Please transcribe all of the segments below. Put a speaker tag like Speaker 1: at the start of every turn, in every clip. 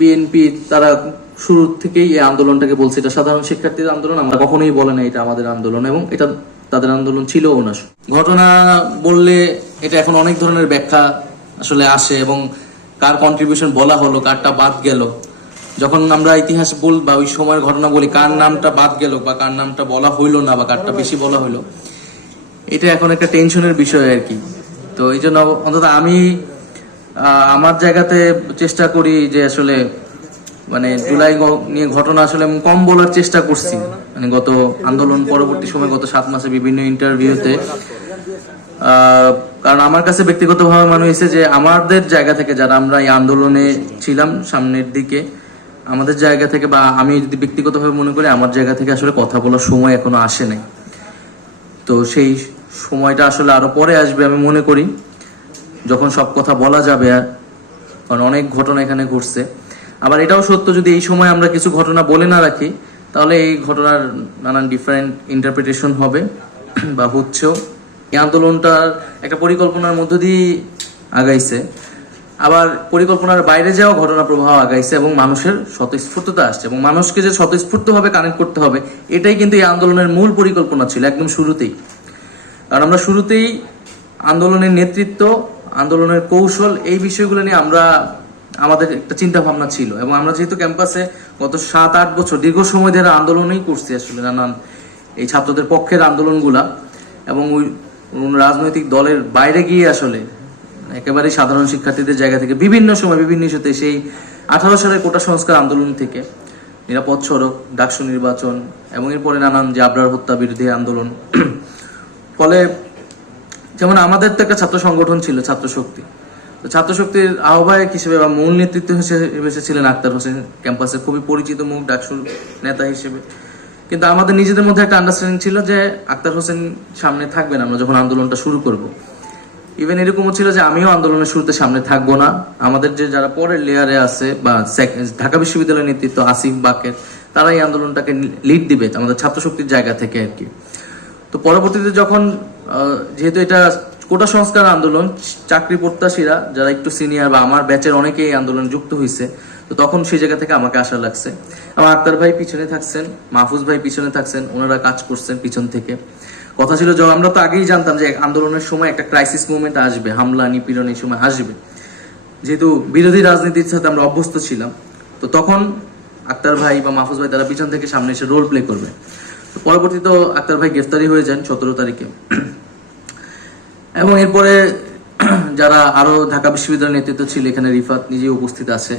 Speaker 1: BNP তারা শুরু থেকেই এই আন্দোলনটাকে বলছে। এটা সাধারণ শিক্ষার্থীদের আন্দোলন, আমরা কখনোই বলে না এটা আমাদের আন্দোলন এবং এটা তাদের আন্দোলন ছিলও না। ঘটনা বললে এটা এখন অনেক ধরনের ব্যাখ্যা আসলে আসে এবং কার কন্ট্রিবিউশন বলা হলো, কারটা বাদ গেল। যখন আমরা ইতিহাস বল বা ওই সময়ের ঘটনা বলি, কার নামটা বাদ গেল বা কার নামটা বলা হইল না বা কারটা বেশি বলা হইল, এটা এখন একটা টেনশনের বিষয় আর কি। তো এই জন্য অন্তত আমি আমার জায়গাতে চেষ্টা করি যে আসলে মানে জুলাই নিয়ে ঘটনা আসলে আমি কম বলার চেষ্টা করছি। মানে গত আন্দোলন পরবর্তী সময়, গত সাত মাসে বিভিন্ন ইন্টারভিউতে কারণ আমার কাছে ব্যক্তিগতভাবে মনে হয়েছে যে আমাদের জায়গা থেকে যারা আমরা এই আন্দোলনে ছিলাম সামনের দিকে, আমাদের জায়গা থেকে বা আমি যদি ব্যক্তিগতভাবে মনে করি, আমার জায়গা থেকে আসলে কথা বলার সময় এখনও আসে নাই। তো সেই সময়টা আসলে আরও পরে আসবে আমি মনে করি। যখন সব কথা বলা যাবে কারণ অনেক ঘটনা এখানে ঘটছে। আবার এটাও সত্য, যদি এই সময় আমরা কিছু ঘটনা বলে না রাখি, তাহলে এই ঘটনার নানান ডিফারেন্ট ইন্টারপ্রিটেশন হবে বা হচ্ছেও। এই আন্দোলনটার একটা পরিকল্পনার মধ্য দিয়ে আগাইছে। আবার পরিকল্পনার বাইরে যাওয়া ঘটনা প্রবাহ আগাইছে এবং মানুষের স্বতঃস্ফূর্ততা আসছে এবং মানুষকে যে স্বতঃস্ফূর্তভাবে কানেক্ট করতে হবে, এটাই কিন্তু এই আন্দোলনের মূল পরিকল্পনা ছিল একদম শুরুতেই। কারণ আমরা শুরুতেই আন্দোলনের নেতৃত্ব আন্দোলনের কৌশল এই বিষয়গুলো নিয়ে আমরা, আমাদের একটা চিন্তা ভাবনা ছিল। এবং আমরা যেহেতু ক্যাম্পাসে গত সাত আট বছর দীর্ঘ সময় ধরে আন্দোলনই করছি আসলে নানান এই ছাত্রদের পক্ষের আন্দোলনগুলা, এবং ওই রাজনৈতিক দলের বাইরে গিয়ে আসলে একেবারে সাধারণ শিক্ষার্থীদের জায়গা থেকে বিভিন্ন সময় বিভিন্ন ইস্যুতে সেই আঠারো সালের কোটা সংস্কার আন্দোলন থেকে নিরাপদ সড়ক, ডাকসু নির্বাচন, এবং এরপরে নানান যে আবরার হত্যা বিরোধী আন্দোলন। ফলে যেমন আমাদের তো একটা ছাত্র সংগঠন ছিল, ছাত্র শক্তি। তো ছাত্র শক্তির আহ্বায়ক হিসেবে বা মূল নেতৃত্ব হিসেবে ছিলেন আক্তার হোসেন ক্যাম্পাসে, খুবই পরিচিত মুখ, ডাকসুর নেতা হিসেবে। কিন্তু আমাদের নিজেদের মধ্যে একটা আন্ডারস্ট্যান্ডিং ছিল যে আক্তার হোসেন সামনে থাকবেন আমরা যখন আন্দোলনটা শুরু করব। ইভেন এরকমও ছিল যে আমিও আন্দোলনের শুরুতে সামনে থাকব না। আমাদের যে যারা পরের লেয়ারে আছে বা ঢাকা বিশ্ববিদ্যালয়ের নেতৃত্ব আসিফ বাকের তারা এই আন্দোলনটাকে লিড দিবে আমাদের ছাত্র শক্তির জায়গা থেকে আর কি। তো পরবর্তীতে যখন যেহেতু এটা কোটা সংস্কার আন্দোলন, চাকরি প্রত্যাশীরা, যারা একটু সিনিয়র বা আমার ব্যাচের অনেকেই এই আন্দোলনে যুক্ত হয়েছে তো তখন সেই জায়গা থেকে আমাকে আশা লাগছে। আমার আক্তার ভাই পিছনে থাকছেন, মাহফুজ ভাই পিছনে থাকছেন, ওনারা কাজ করছেন পিছন থেকে। কথা ছিল যে, আমরা তো আগেই জানতাম যে আন্দোলনের সময় একটা ক্রাইসিস মুভমেন্ট আসবে, হামলা, নিপীড়ন এই সময় আসবে। যেহেতু বিরোধী রাজনীতির সাথে আমরা অভ্যস্ত ছিলাম, তো তখন আক্তার ভাই বা মাহফুজ ভাই তারা পিছন থেকে সামনে এসে রোল প্লে করবে। পরবর্তীতে আক্তার ভাই গ্রেফতারি হয়ে যান সতেরো তারিখে। এবং এরপরে যারা আরও ঢাকা বিশ্ববিদ্যালয়ের নেতৃত্ব ছিল, এখানে রিফাত নিজে উপস্থিত আছে।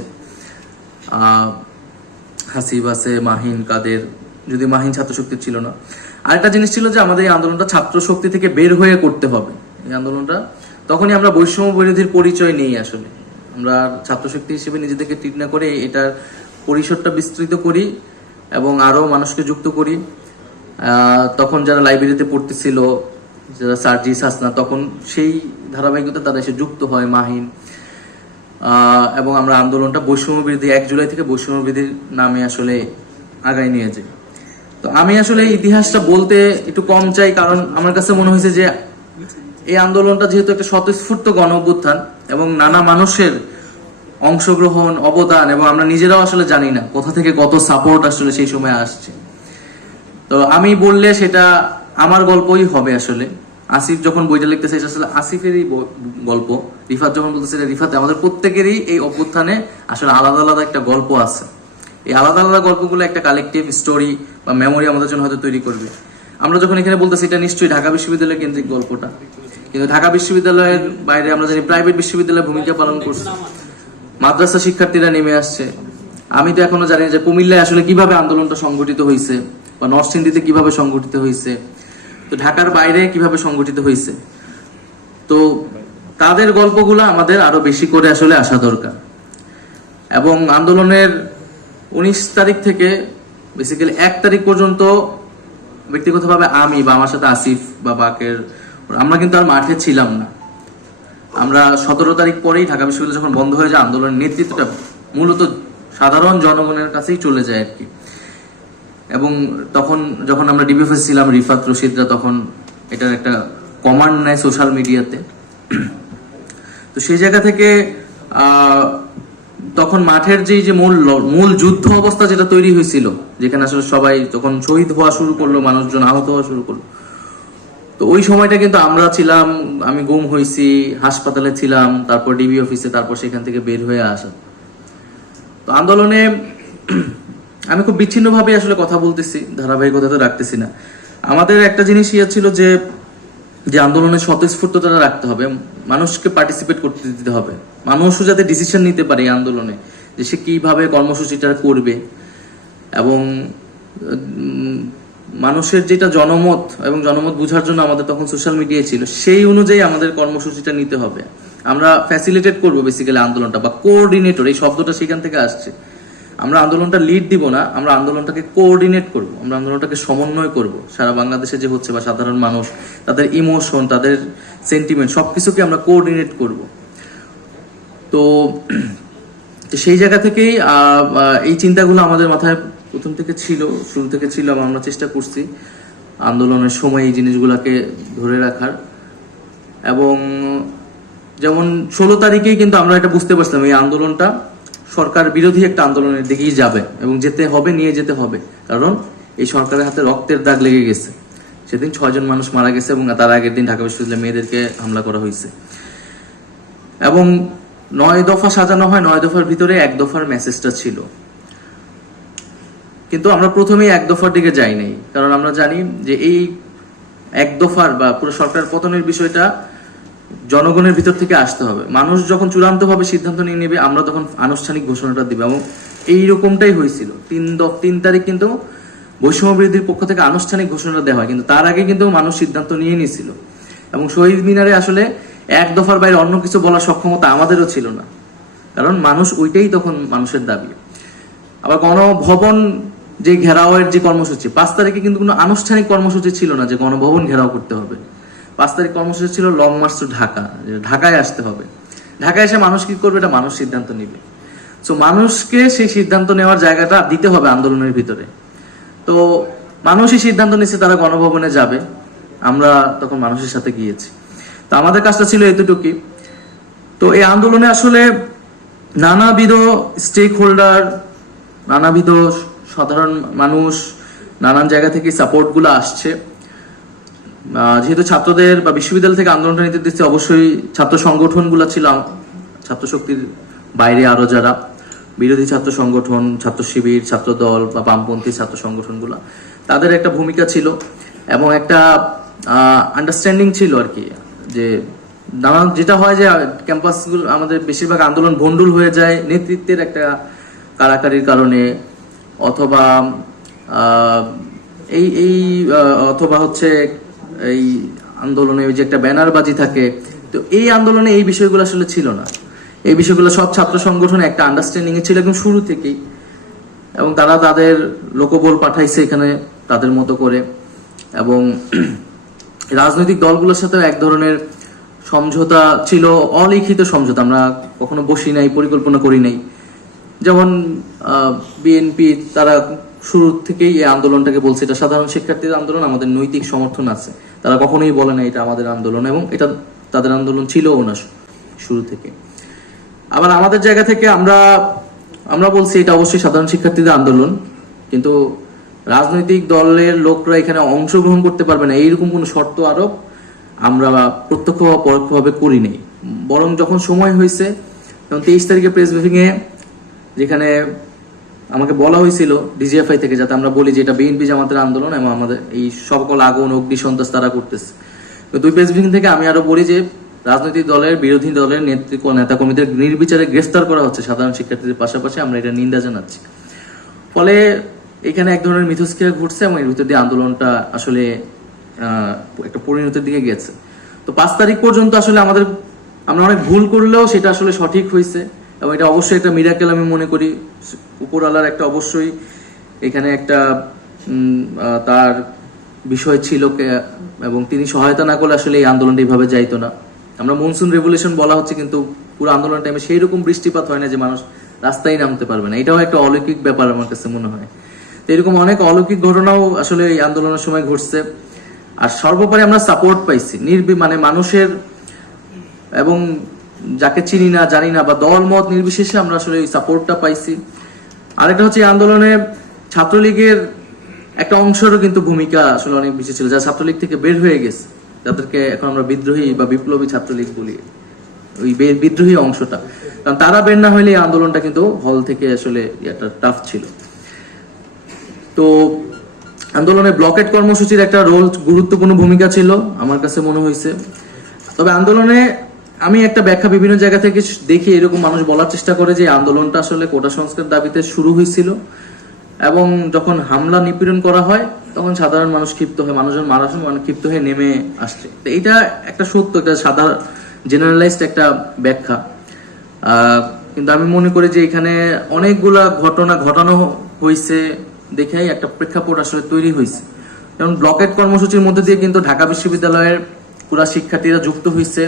Speaker 1: হাসিব আছে, মাহিন, কাদের, যদি মাহিন ছাত্র শক্তি ছিল না। আরেকটা জিনিস ছিল যে আমাদের এই আন্দোলনটা ছাত্র শক্তি থেকে বের হয়ে করতে হবে। এই আন্দোলনটা তখনই আমরা বৈষম্য বিরোধীর পরিচয় নেই আসলে। আমরা ছাত্র শক্তি হিসেবে নিজেদেরকে ট্রিট না করে এটার পরিসরটা বিস্তৃত করি এবং আরও মানুষকে যুক্ত করি। তখন যারা লাইব্রেরিতে পড়তেছিল, যারা সার্জিস হাসনা তখন সেই ধারাবাহিকতা তারা এসে যুক্ত হয় মাহিন। এবং আমরা আন্দোলনটা বৈষম্য বিরোধী, এক জুলাই থেকে বৈষম্য বিরোধীর নামে আসলে আগায় নিয়ে যাই। তো আমি আসলে ইতিহাসটা বলতে একটু কম চাই, কারণ আমার কাছে মনে হয়েছে যে এই আন্দোলনটা যেহেতু একটা স্বতঃস্ফূর্ত গণ অভ্যুত্থান এবং নানা মানুষের অংশগ্রহণ, অবদান, এবং আমরা নিজেরাও আসলে জানি না কোথা থেকে কত সাপোর্ট আসলে সেই সময় আসছে। তো আমি বললে সেটা আমার গল্পই হবে আসলে। আসিফ যখন বইটা লিখতেছে, এটা আসলে আসিফেরই গল্প। রিফাত যখন বলতেছে এটা রিফাতে, আমাদের প্রত্যেকেরই এই অভ্যুত্থানে আসলে আলাদা আলাদা একটা গল্প আছে। এই আলাদা আলাদা গল্পগুলো একটা কালেকটিভ স্টোরি বা মেমোরি আমাদের জন্য হয়তো তৈরি করবে। আমরা যখন এখানে বলতেছি, এটা নিশ্চয়ই ঢাকা বিশ্ববিদ্যালয় কেন্দ্রিক গল্পটা। কিন্তু ঢাকা বিশ্ববিদ্যালয়ের বাইরে আমরা জানি প্রাইভেট বিশ্ববিদ্যালয় ভূমিকা পালন করছে। মাদ্রাসা শিক্ষার্থীরা নেমে আসছে। আমি তো এখনও জানি যে কুমিল্লায় আসলে কীভাবে আন্দোলনটা সংগঠিত হয়েছে বা নরসিংদীতে কীভাবে সংগঠিত হয়েছে তো ঢাকার বাইরে কীভাবে সংগঠিত হয়েছে তো তাদের গল্পগুলো আমাদের আরও বেশি করে আসলে আসা দরকার। এবং আন্দোলনের উনিশ তারিখ থেকে বেসিক্যালি এক তারিখ পর্যন্ত ব্যক্তিগতভাবে আমি বা আমার সাথে আসিফ বা বাকের আমরা কিন্তু আর মাঠে ছিলাম না। আমরা সতেরো তারিখ পরেই ঢাকা বিশ্ববিদ্যালয় যখন বন্ধ হয়ে যায়, আন্দোলনের নেতৃত্বটা মূলত সাধারণ জনগণের কাছেই চলে যায় আর কি। এবং তখন যখন আমরা ডিবিএফএস ছিলাম, রিফাত রশিদরা তখন এটার একটা কমান্ড নেয় সোশ্যাল মিডিয়াতে তো সেই জায়গা থেকে তখন মাঠের যে যে মূল মূল যুদ্ধ অবস্থা যেটা তৈরি হয়েছিল, যেখানে আসলে সবাই তখন শহীদ হওয়া শুরু করল, মানুষজন আহত হওয়া শুরু করল, তো ওই সময়টা কিন্তু আমরা ছিলাম, আমি গুম হয়েছি, হাসপাতালে ছিলাম, তারপর ডিবি অফিসে তারপর সেখান থেকে বের হয়ে আসা। তো আন্দোলনে আমি খুব বিচ্ছিন্নভাবে আসলে কথা বলতেছি ধারাবাহিকতা তো রাখতেছি না। আমাদের একটা জিনিস ইয়ে ছিল যে যে আন্দোলনের স্বতঃস্ফূর্ততা রাখতে হবে, মানুষকে পার্টিসিপেট করতে দিতে হবে। মানুষও যাতে ডিসিশন নিতে পারে এই আন্দোলনে, যে সে কীভাবে কর্মসূচিটা করবে। এবং মানুষের যেটা জনমত এবং জনমত বোঝার জন্য আমাদের তখন সোশ্যাল মিডিয়া ছিল, সেই অনুযায়ী আমাদের কর্মসূচিটা নিতে হবে। আমরা ফ্যাসিলিটেট করব বেসিক্যালি আন্দোলনটা বা কোঅর্ডিনেটর এই শব্দটা সেখান থেকে আসছে। আমরা আন্দোলনটা লিড দিব না, আমরা আন্দোলনটাকে কোঅর্ডিনেট করব, আমরা আন্দোলনটাকে সমন্বয় করব। সারা বাংলাদেশে যে হচ্ছে বা সাধারণ মানুষ, তাদের ইমোশন তাদের সেন্টিমেন্ট সবকিছুকে আমরা কোঅর্ডিনেট করব। তো সেই জায়গা থেকেই এই চিন্তাগুলো আমাদের মাথায় প্রথম থেকে ছিল, শুরু থেকে ছিল আমরা চেষ্টা করছি আন্দোলনের সময় এই জিনিসগুলোকে ধরে রাখার। এবং যেমন ষোলো তারিখেই কিন্তু আমরা এটা বুঝতে পারছিলাম, এই আন্দোলনটা সরকার বিরোধী একটা আন্দোলনের দিকেই যাবে এবং যেতে হবে, নিয়ে যেতে হবে। কারণ এই সরকারের হাতে রক্তের দাগ লেগে গেছে। সেদিন ছয়জন মানুষ মারা গেছে এবং তার আগের দিন ঢাকা বিশ্ববিদ্যালয়ে মেয়েদেরকে হামলা করা হয়েছে। এবং নয় দফা সাজানো হয়, নয় দফার ভিতরে এক দফার মেসেজটা ছিল। কিন্তু আমরা প্রথমেই এক দফার দিকে যাই নাই। কারণ আমরা জানি যে এই এক দফার বা পুরো সরকার পতনের বিষয়টা জনগণের ভিতর থেকে আসতে হবে। মানুষ যখন চূড়ান্তভাবে সিদ্ধান্ত নিয়ে নেবে, আমরা তখন আনুষ্ঠানিক ঘোষণাটা দিব এবং এই রকমটাই হয়েছিল। তিন তিন তারিখ কিন্তু বৈষম্য বিরোধীর পক্ষ থেকে আনুষ্ঠানিক ঘোষণাটা দেওয়া হয়, কিন্তু তার আগে কিন্তু মানুষ সিদ্ধান্ত নিয়ে নিয়েছিল। এবং শহীদ মিনারে আসলে এক দফার বাইরে অন্য কিছু বলার সক্ষমতা আমাদেরও ছিল না। কারণ মানুষ ওইটাই তখন মানুষের দাবি। আবার গণভবন যে ঘেরাওয়ের যে কর্মসূচি, পাঁচ তারিখে কিন্তু কোনো আনুষ্ঠানিক কর্মসূচি ছিল না যে গণভবন ঘেরাও করতে হবে। পাঁচ তারিখ কর্মসূচি ছিল লং মার্চ টু ঢাকা ঢাকায় আসতে হবে। ঢাকায় এসে মানুষ কি করবে? এটা মানুষ সিদ্ধান্ত নিবে। সো মানুষকে সেই সিদ্ধান্ত নেওয়ার জায়গাটা দিতে হবে আন্দোলনের ভিতরে। তো, মানুষই সিদ্ধান্ত নিচ্ছে, তারা গণভবনে যাবে। আমরা তখন মানুষের সাথে গিয়েছি। তো, আমাদের কাজটা ছিল এতটুকুই। তো, এই আন্দোলনে আসলে নানাবিধ স্টেক হোল্ডার নানাবিধ সাধারণ মানুষ, নানান জায়গা থেকে সাপোর্টগুলো আসছে। যেহেতু ছাত্রদের বা বিশ্ববিদ্যালয় থেকে আন্দোলনটা নিতে দিচ্ছে, অবশ্যই ছাত্র সংগঠনগুলো ছিল ছাত্র শক্তির বাইরে আরও যারা। বিরোধী ছাত্র সংগঠন, ছাত্র শিবির, ছাত্র দল বা বামপন্থী ছাত্র সংগঠনগুলো, তাদের একটা ভূমিকা ছিল এবং একটা আন্ডারস্ট্যান্ডিং ছিল আর কি। যে নানান, যেটা হয় যে ক্যাম্পাসগুলো আমাদের বেশিরভাগ আন্দোলন ভণ্ডুল হয়ে যায় নেতৃত্বের একটা কারাকারির কারণে অথবা এই এই অথবা হচ্ছে এই আন্দোলনে ওই যে একটা ব্যানারবাজি থাকে, তো এই আন্দোলনে এই বিষয়গুলো আসলে ছিল না। এই বিষয়গুলো সব ছাত্র সংগঠনে একটা আন্ডারস্ট্যান্ডিং ছিল একদম শুরু থেকেই। এবং তারা তাদের লোকবল পাঠাইছে এখানে তাদের মতো করে। এবং রাজনৈতিক দলগুলোর সাথে এক ধরনের সমঝোতা ছিল, অলিখিত সমঝোতা। আমরা কখনো বসি নাই, পরিকল্পনা করি নাই। যেমন বিএনপি তারা শুরু থেকেই এই আন্দোলনটাকে বলছে। এটা সাধারণ শিক্ষার্থীদের আন্দোলন, আমাদের নৈতিক সমর্থন আছে। তারা কখনোই বলে না এটা আমাদের আন্দোলন এবং এটা তাদের আন্দোলন ছিলও না শুরু থেকে। আবার আমাদের জায়গা থেকে আমরা আমরা বলছি এটা অবশ্যই সাধারণ শিক্ষার্থীদের আন্দোলন, কিন্তু রাজনৈতিক দলের লোকরা এখানে অংশগ্রহণ করতে পারবে না। এইরকম কোনো শর্ত আরোপ আমরা প্রত্যক্ষ বা পরোক্ষভাবে করি নাই। বরং যখন সময় হয়েছে তেইশ তারিখে প্রেস ব্রিফিং এ যেখানে আমাকে বলা হয়েছিল ডিজিএফআই থেকে যাতে আমরা বলি যে এটা বিএনপি জামাতের আন্দোলন এবং আমাদের এই সকল আগুন, অগ্নি সন্ত্রাস তারা করতেছে। দুই প্রেস ব্রিফিং থেকে আমি আরও বলি যে রাজনৈতিক দলের, বিরোধী দলের নেতৃত্ব নেতা কর্মীদের নির্বিচারে গ্রেফতার করা হচ্ছে সাধারণ শিক্ষার্থীদের পাশাপাশি। আমরা এটা নিন্দা জানাচ্ছি। ফলে এখানে এক ধরনের মিথস্ক্রিয়া ঘটছে এবং এর ভিতর দিয়ে আন্দোলনটা আসলে একটা পরিণতির দিকে গেছে। তো পাঁচ তারিখ পর্যন্ত আসলে আমাদের, আমরা অনেক ভুল করলেও সেটা আসলে সঠিক হয়েছে। এবং এটা অবশ্যই একটা মিরাকেল আমি মনে করি। উপরওয়ালার একটা অবশ্যই এখানে একটা তার বিষয় ছিল এবং তিনি সহায়তা না করলে আসলে এই আন্দোলনটা এইভাবে যাইতো না। আমরা মনসুন রেভলিউশন বলা হচ্ছে কিন্তু পুরো আন্দোলন টাইমে সেই রকম বৃষ্টিপাত হয় না যে মানুষ রাস্তায় নামতে পারবে না। এটাও একটা অলৌকিক ব্যাপার আমার কাছে মনে হয়। তো এরকম অনেক অলৌকিক ঘটনাও আসলে এই আন্দোলনের সময় ঘটছে। আর সর্বোপরি আমরা সাপোর্ট পাইছি। নির্বি মানে মানুষের এবং যাকে চিনি না, জানি না, বা দল মত নির্বিশেষে আমরা আসলে এই সাপোর্টটা পাইছি। আরেকটা হচ্ছে এই আন্দোলনে ছাত্রলীগের একটা অংশেরও কিন্তু ভূমিকা আসলে অনেক বেশি ছিল যারা ছাত্রলীগ থেকে বের হয়ে গেছে। যাদেরকে এখন আমরা বিদ্রোহী বা বিপ্লবী ছাত্রলীগ বলি, ওই বিদ্রোহী অংশটা। কারণ তারা বের না হলে আন্দোলনটা কিন্তু হল থেকে আসলে একটা টাফ ছিল। তো আন্দোলনে ব্লকেট কর্মসূচির একটা রোল গুরুত্বপূর্ণ ভূমিকা ছিল, আমার কাছে মনে হয়েছে। তবে আন্দোলনে আমি একটা ব্যাখ্যা বিভিন্ন জায়গা থেকে দেখি, এরকম মানুষ বলার চেষ্টা করে যে আন্দোলনটা আসলে কোটা সংস্কার দাবিতে শুরু হয়েছিল। এবং যখন হামলা নিপীড়ন করা হয়, তখন সাধারণ মানুষ ক্ষিপ্ত হয়ে, মানুষজন মারা মানুষ ক্ষিপ্ত হয়ে নেমে আসছে। তো এটা একটা সত্য একটা সাধারণ জেনারেলাইজড একটা ব্যাখ্যা। কিন্তু আমি মনে করি যে এখানে অনেকগুলা ঘটনা ঘটানো হয়েছে দেখেই একটা প্রেক্ষাপট আসলে তৈরি হয়েছে যেমন ব্লকেট কর্মসূচির মধ্যে দিয়ে কিন্তু ঢাকা বিশ্ববিদ্যালয়ের পুরা শিক্ষার্থীরা যুক্ত হয়েছে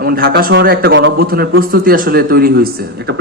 Speaker 1: এবং ঢাকা শহরে একটা গণঅভ্যুত্থানের প্রস্তুতি আসলে তৈরি হয়েছে। একটা